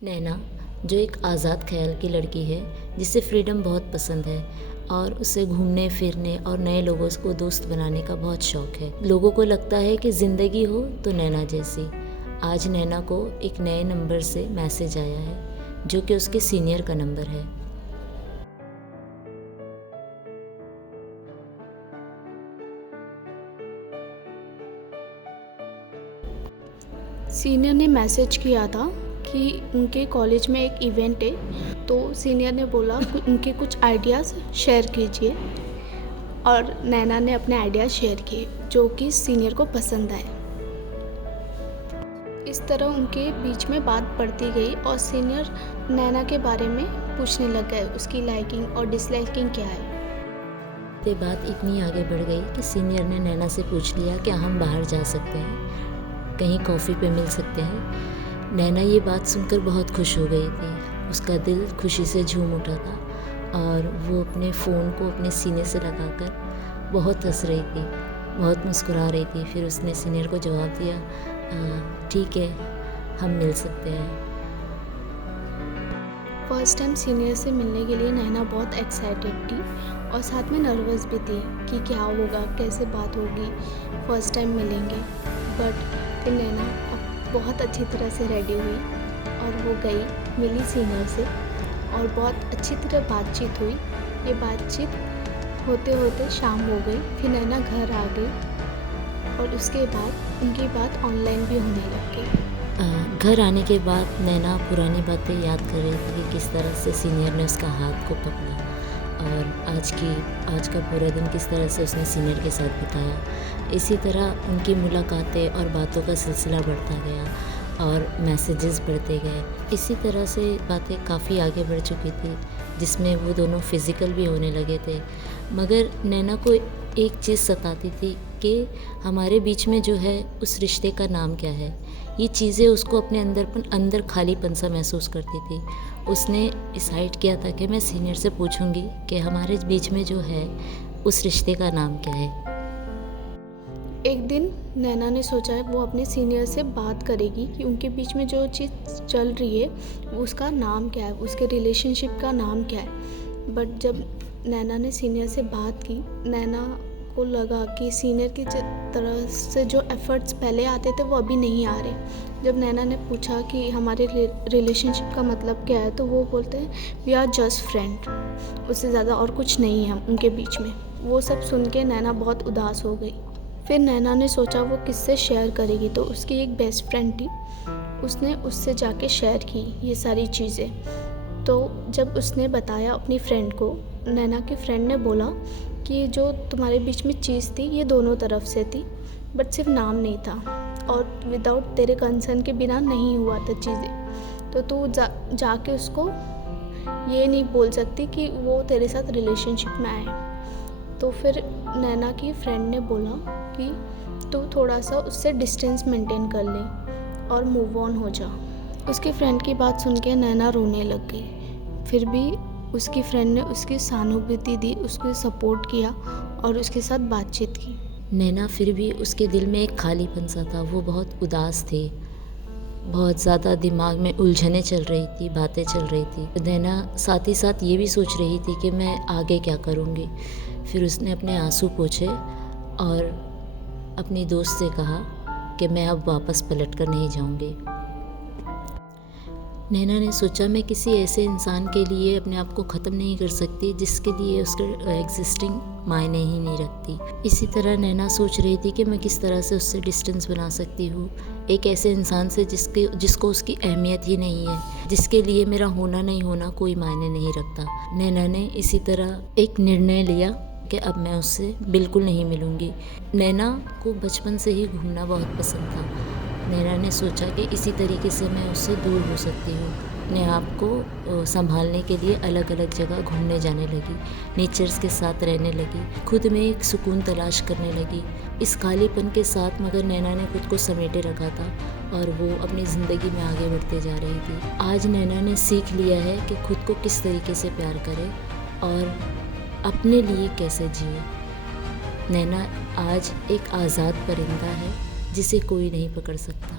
नैना जो एक आज़ाद ख़्याल की लड़की है, जिसे फ्रीडम बहुत पसंद है और उसे घूमने फिरने और नए लोगों को दोस्त बनाने का बहुत शौक़ है। लोगों को लगता है कि ज़िंदगी हो तो नैना जैसी। आज नैना को एक नए नंबर से मैसेज आया है, जो कि उसके सीनियर का नंबर है। सीनियर ने मैसेज किया था कि उनके कॉलेज में एक इवेंट है, तो सीनियर ने बोला उनके कुछ आइडियाज़ शेयर कीजिए और नैना ने अपने आइडियाज़ शेयर किए जो कि सीनियर को पसंद आए। इस तरह उनके बीच में बात बढ़ती गई और सीनियर नैना के बारे में पूछने लग गए, उसकी लाइकिंग और डिसलाइकिंग क्या है। ये बात इतनी आगे बढ़ गई कि सीनियर ने नैना से पूछ लिया क्या हम बाहर जा सकते हैं, कहीं कॉफ़ी पे मिल सकते हैं। नैना ये बात सुनकर बहुत खुश हो गई थी। उसका दिल खुशी से झूम उठा था और वो अपने फ़ोन को अपने सीने से लगाकर बहुत हंस रही थी, बहुत मुस्कुरा रही थी। फिर उसने सीनियर को जवाब दिया, ठीक है, हम मिल सकते हैं। फर्स्ट टाइम सीनियर से मिलने के लिए नैना बहुत एक्साइटेड थी और साथ में नर्वस भी थी कि क्या होगा, कैसे बात होगी, फर्स्ट टाइम मिलेंगे। बट फिर नैना अब बहुत अच्छी तरह से रेडी हुई और वो गई, मिली सीनियर से और बहुत अच्छी तरह बातचीत हुई। ये बातचीत होते होते शाम हो गई। फिर नैना घर आ गई और उसके बाद उनकी बात ऑनलाइन भी होने लग गई। घर आने के बाद नैना पुरानी बातें याद कर रही थी कि किस तरह से सीनियर ने उसका हाथ को पकड़ा और आज का पूरा दिन किस तरह से उसने सीनियर के साथ बिताया। इसी तरह उनकी मुलाकातें और बातों का सिलसिला बढ़ता गया और मैसेजेस बढ़ते गए। इसी तरह से बातें काफ़ी आगे बढ़ चुकी थी, जिसमें वो दोनों फिज़िकल भी होने लगे थे। मगर नैना को एक चीज़ सताती थी कि हमारे बीच में जो है उस रिश्ते का नाम क्या है। ये चीज़ें उसको अपने अंदर खालीपन सा महसूस करती थी। उसने डिसाइड किया था कि मैं सीनियर से पूछूंगी कि हमारे बीच में जो है उस रिश्ते का नाम क्या है। एक दिन नैना ने सोचा है वो अपने सीनियर से बात करेगी कि उनके बीच में जो चीज़ चल रही है उसका नाम क्या है, उसके रिलेशनशिप का नाम क्या है। बट जब नैना ने सीनियर से बात की, नैना को लगा कि सीनियर की तरह से जो एफ़र्ट्स पहले आते थे वो अभी नहीं आ रहे। जब नैना ने पूछा कि हमारे रिलेशनशिप का मतलब क्या है, तो वो बोलते हैं वी आर जस्ट फ्रेंड, उससे ज़्यादा और कुछ नहीं है उनके बीच में। वो सब सुन के नैना बहुत उदास हो गई। फिर नैना ने सोचा वो किससे शेयर करेगी, तो उसकी एक बेस्ट फ्रेंड थी, उसने उससे जाके शेयर की ये सारी चीज़ें। तो जब उसने बताया अपनी फ्रेंड को, नैना की फ्रेंड ने बोला कि जो तुम्हारे बीच में चीज़ थी ये दोनों तरफ से थी, बट सिर्फ नाम नहीं था और विदाउट तेरे कंसर्न के बिना नहीं हुआ था चीज़ें। तो तू जाके उसको ये नहीं बोल सकती कि वो तेरे साथ रिलेशनशिप में आए। तो फिर नैना की फ्रेंड ने बोला कि तू थोड़ा सा उससे डिस्टेंस मेंटेन कर ले और मूव ऑन हो जा। उसकी फ्रेंड की बात सुन के नैना रोने लग गई। फिर भी उसकी फ्रेंड ने उसकी सहानुभूति दी, उसको सपोर्ट किया और उसके साथ बातचीत की। नैना फिर भी उसके दिल में एक खालीपन सा था। वो बहुत उदास थी, बहुत ज़्यादा दिमाग में उलझनें चल रही थी, बातें चल रही थी। नैना साथ ही साथ ये भी सोच रही थी कि मैं आगे क्या करूँगी। फिर उसने अपने आंसू पोंछे और अपनी दोस्त से कहा कि मैं अब वापस पलट कर नहीं जाऊँगी। नैना ने सोचा मैं किसी ऐसे इंसान के लिए अपने आप को ख़त्म नहीं कर सकती जिसके लिए उसके एग्जिस्टिंग मायने ही नहीं रखती। इसी तरह नैना सोच रही थी कि मैं किस तरह से उससे डिस्टेंस बना सकती हूँ, एक ऐसे इंसान से जिसको उसकी अहमियत ही नहीं है, जिसके लिए मेरा होना नहीं होना कोई मायने नहीं रखता। नैना ने इसी तरह एक निर्णय लिया कि अब मैं उससे बिल्कुल नहीं मिलूँगी। नैना को बचपन से ही घूमना बहुत पसंद था। नैना ने सोचा कि इसी तरीके से मैं उससे दूर हो सकती हूँ। अपने आप को संभालने के लिए अलग अलग जगह घूमने जाने लगी, नेचर्स के साथ रहने लगी, खुद में एक सुकून तलाश करने लगी। इस खालीपन के साथ मगर नैना ने खुद को समेटे रखा था और वो अपनी ज़िंदगी में आगे बढ़ते जा रही थी। आज नैना ने सीख लिया है कि खुद को किस तरीके से प्यार करे और अपने लिए कैसे जिए। नैना आज एक आज़ाद परिंदा है जिसे कोई नहीं पकड़ सकता।